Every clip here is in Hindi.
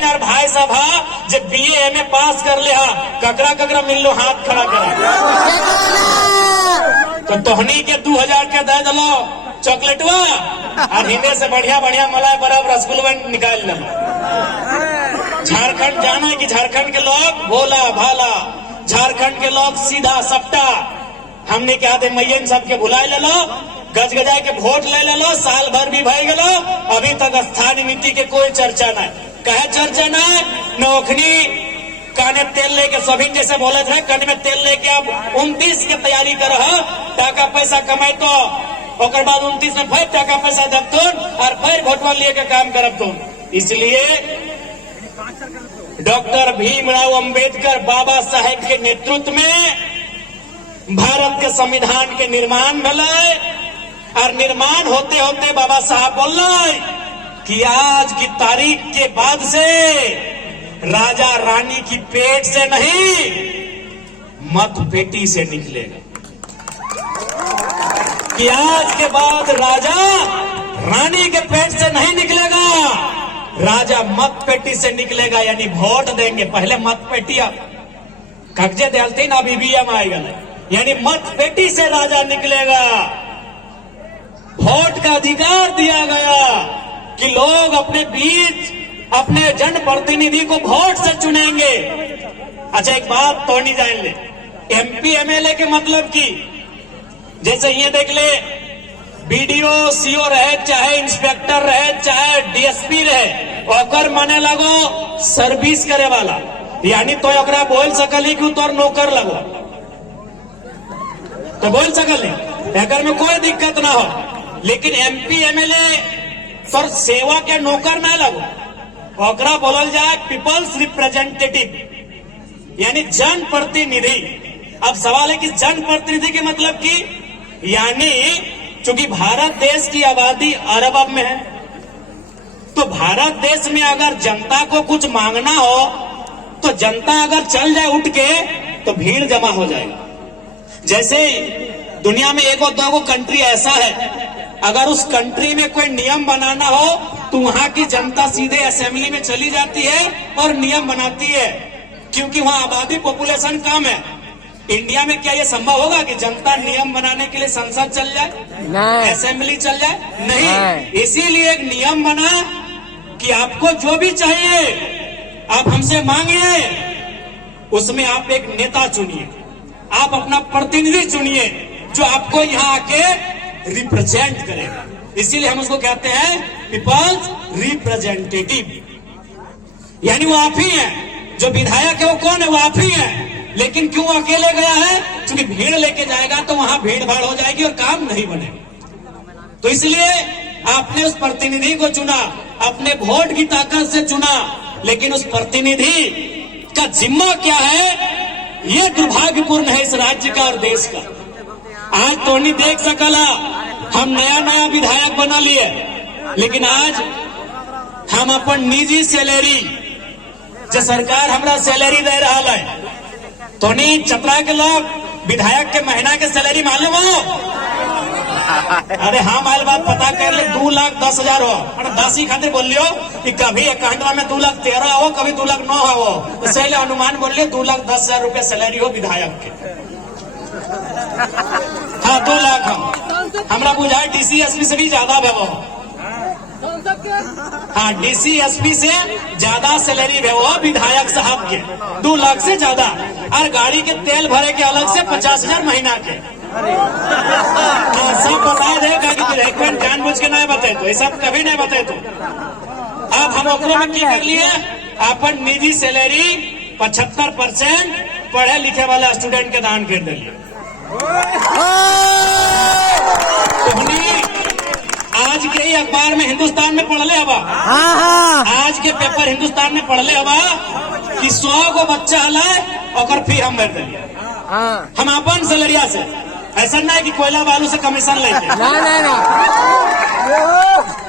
बहन और भाई सब हा जब BA MA पास कर ले हा ककरा ककरा मिल लो हाथ खड़ा करा तो तोहनी के 2000 के दे दलो चॉकलेटवा और हिंदे से बढ़िया बढ़िया मलाई बर्फ रसगुल्ला निकाल लो। झारखंड जाना है कि झारखंड के लोग भोला भाला, झारखंड के लोग सीधा सपटा। हमने क्या दे मैयन सबके भुलाए ले लो, गजगजा के वोट ले लो, साल भर भी भाई गलो, अभी तक स्थानीय नीति के कोई चर्चा नहीं। कहे चर्चा नहीं, नौखनी काने तेल लेके सभी जैसे बोले थे कन में तेल लेके आप 29 की तैयारी कर टाका पैसा कमाई तो और बाद 29 में फिर टाका पैसा जब और फिर वोटवा लिए के काम करब तुम। इसलिए डॉक्टर भीमराव अंबेडकर बाबा साहेब के नेतृत्व में भारत के संविधान के निर्माण भले और निर्माण होते होते बाबा साहब बोल रहे कि आज की तारीख के बाद से राजा रानी की पेट से नहीं मत पेटी से निकलेगा, कि आज के बाद राजा रानी के पेट से नहीं निकलेगा, राजा मत पेटी से निकलेगा। यानी वोट देंगे पहले मत पेटी कागजे डालते ना BBM आएगा, यानी मत पेटी से राजा निकलेगा। वोट का अधिकार दिया गया कि लोग अपने बीच अपने जन प्रतिनिधि को वोट से चुनेंगे। अच्छा एक बात तो नहीं जान ले, MP MLA के मतलब की जैसे ये देख ले BDO CO रहे चाहे इंस्पेक्टर रहे चाहे DSP रहे ओकर माने लगो सर्विस करे वाला, यानी तो ओकरा बोल सकली कि तोर नौकर लगो तो बोल सकल अगर में कोई दिक्कत ना हो। लेकिन MP MLA पर सेवा के नौकर ना लगो, ओकरा बोलल जाए पीपल्स रिप्रेजेंटेटिव, यानी जन प्रतिनिधि। अब सवाल है कि जन प्रतिनिधि के मतलब की, यानी चूंकि भारत देश की आबादी अरब में है तो भारत देश में अगर जनता को कुछ मांगना हो तो जनता अगर चल जाए उठ के तो भीड़ जमा हो जाएगा। जैसे दुनिया में एक और दो कंट्री ऐसा है, अगर उस कंट्री में कोई नियम बनाना हो तो वहां की जनता सीधे असेंबली में चली जाती है और नियम बनाती है, क्योंकि वहां आबादी पॉपुलेशन कम है। इंडिया में क्या ये संभव होगा कि जनता नियम बनाने के लिए संसद चल जाए, असेंबली चल जाए? नहीं। इसीलिए एक नियम बना कि आपको जो भी चाहिए आप हमसे मांगिए, उसमें आप एक नेता चुनिए, आप अपना प्रतिनिधि चुनिए जो आपको यहाँ आके रिप्रेजेंट करेगा। इसीलिए हम उसको कहते हैं पीपल्स रिप्रेजेंटेटिव, यानी वो आप ही हैं। जो विधायक है वो कौन है? वो आप ही हैं। लेकिन क्यों अकेले गया है? क्योंकि भीड़ लेके जाएगा तो वहां भीड़ भाड़ हो जाएगी और काम नहीं बनेगा। तो इसलिए आपने उस प्रतिनिधि को चुना, अपने वोट की ताकत से चुना, लेकिन उस प्रतिनिधि का जिम्मा क्या है ये दुर्भाग्यपूर्ण है इस राज्य का और देश का। आज तो नहीं देख सकला, हम नया नया विधायक बना लिए, लेकिन आज हम अपन निजी सैलरी जो सरकार हमरा सैलरी दे रहा है तो नहीं चतरा के लोग विधायक के महीना के सैलरी मालूम हो? अरे हाँ माल बात पता कर ले, 2,10,000 हो। अरे 10 ही खातिर बोल लियो कि कभी अकाउंट में 2,13,000 हो, कभी 2,09,000 हो, तो सही अनुमान बोल लियो 2,10,000 रुपए सैलरी हो विधायक के। हाँ 2 लाख हम हमरा बुझाए DC SP से भी ज्यादा है वो। हाँ DC SP से ज्यादा सैलरी है वो विधायक साहब के, 2 लाख से ज्यादा। और गाड़ी के तेल भरे के अलग से 50,000 महीना के। सब बता देगा कि जानबूझ के नहीं बताए तो, ये सब कभी नहीं बताए तो। अब हम ओकरो में क्या कर लिए, अपन निजी सैलरी 75% पढ़े लिखे वाले स्टूडेंट के दान कर दिए। आज के ही अखबार में हिंदुस्तान में पढ़ ले हवा, आज के पेपर हिंदुस्तान में पढ़ ले हवा कि 100 को बच्चा हलाए और फी हम भर दिए हम अपन सैलरिया से। ऐसा नहीं कि कोयला बालू से कमीशन लेते,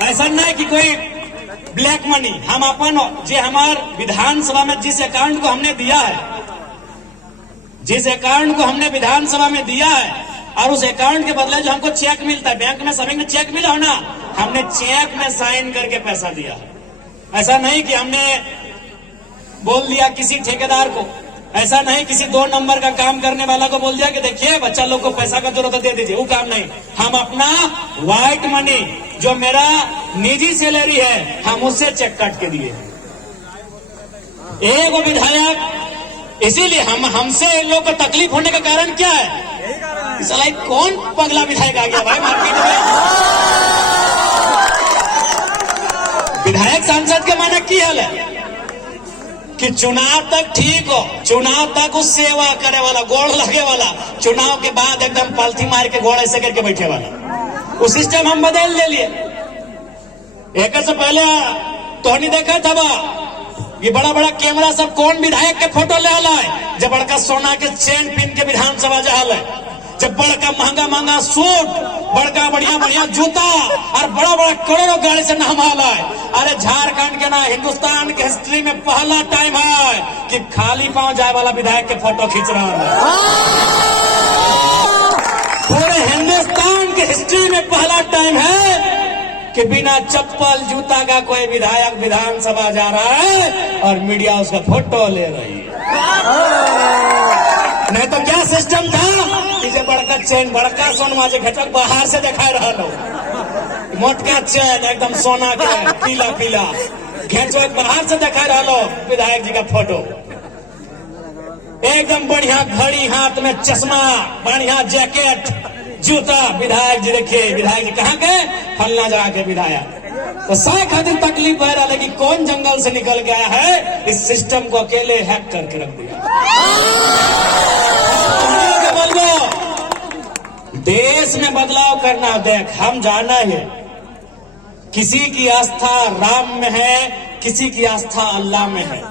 ऐसा नहीं कि कोई ब्लैक मनी। हम अपन जो हमार विधानसभा में जिस अकाउंट को हमने दिया है, जिस अकाउंट को हमने विधानसभा में दिया है और उस अकाउंट के बदले जो हमको चेक मिलता है, बैंक में सभी में चेक मिला हो ना, हमने चेक में साइन करके पैसा दिया है। ऐसा नहीं कि हमने बोल दिया किसी ठेकेदार को, ऐसा नहीं किसी 2 नंबर का काम करने वाला को बोल दिया कि देखिए बच्चा लोग को पैसा का जरूरत है दे दीजिए, वो काम नहीं। हम अपना व्हाइट मनी जो मेरा निजी सैलरी है हम उससे चेक काट के दिए। एक विधायक, इसीलिए हमसे लोग को तकलीफ होने का कारण क्या है? साला कौन पगला विधायक आ गया भाई मार्केट में? विधायक सांसद के माने की हाल है कि चुनाव तक ठीक हो, चुनाव तक उस सेवा करे वाला, गोड़ लगे वाला, चुनाव के बाद एकदम पालथी मार के गोड़ ऐसे करके बैठे वाला, वो सिस्टम हम बदल ले लिए। एक से पहले तो नहीं देखा था ये बड़ा बड़ा कैमरा सब कौन विधायक के फोटो ले आला है, जब बड़का सोना के चेन पिन के विधानसभा जहाल है, जब बड़का महंगा महंगा सूट, बड़का बढ़िया बढ़िया जूता और बड़ा बड़ा करोड़ों गाड़ी से नाम आला है। अरे झारखंड के ना हिंदुस्तान के हिस्ट्री में पहला टाइम है कि खाली पांव जाए वाला विधायक के फोटो खींच रहा है। पूरे हिंदुस्तान के हिस्ट्री में पहला टाइम है कि बिना चप्पल जूता का कोई विधायक विधानसभा जा रहा है और मीडिया उसका फोटो ले रही है। नहीं तो क्या सिस्टम था कि जब बड़का चेन, बड़का सोनमा जो घटक बाहर से दिखा रहा लो, मोटका चेन एकदम सोना का पीला पीला घेचक बाहर से दिखा रहा लो विधायक जी का फोटो, एकदम बढ़िया घड़ी, हाथ में चश्मा, बढ़िया जैकेट, जूता, विधायक जी देखिए, विधायक जी कहाँ के? फलना जगह के विधायक। तो सही खातिर तकलीफ है रहा कि कौन जंगल से निकल गया है, इस सिस्टम को अकेले हैक करके रख दिया। देश में बदलाव करना, देख हम जाना है किसी की आस्था राम में है, किसी की आस्था अल्लाह में है,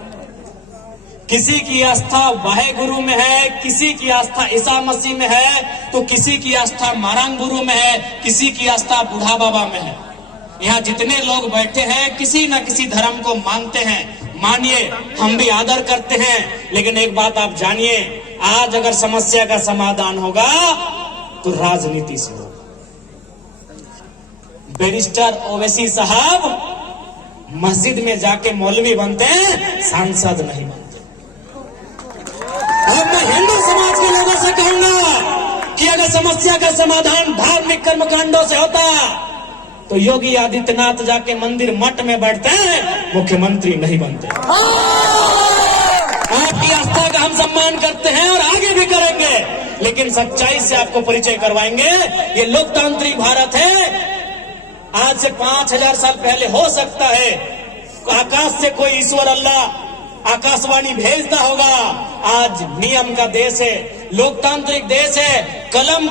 किसी की आस्था वाहेगुरु में है, किसी की आस्था ईसा मसीह में है, तो किसी की आस्था मारंग गुरु में है, किसी की आस्था बूढ़ा बाबा में है। यहाँ जितने लोग बैठे हैं किसी न किसी धर्म को मानते हैं, मानिए, हम भी आदर करते हैं, लेकिन एक बात आप जानिए, आज अगर समस्या का समाधान होगा तो राजनीति से होगा। बैरिस्टर ओवैसी साहब मस्जिद में जाके मौलवी बनते हैं, सांसद नहीं बनते। अब मैं हिंदू समाज के लोगों से कहूंगा कि अगर समस्या का समाधान धार्मिक कर्मकांडों से होता तो योगी आदित्यनाथ जाके मंदिर मठ में बैठते हैं, मुख्यमंत्री नहीं बनते। आपकी आस्था का हम सम्मान करते हैं और आगे भी करेंगे, लेकिन सच्चाई से आपको परिचय करवाएंगे। ये लोकतांत्रिक भारत है। आज से 5000 साल पहले हो सकता है आकाश से कोई ईश्वर अल्लाह आकाशवाणी भेजता होगा। आज नियम का देश है, लोकतांत्रिक देश है, कलम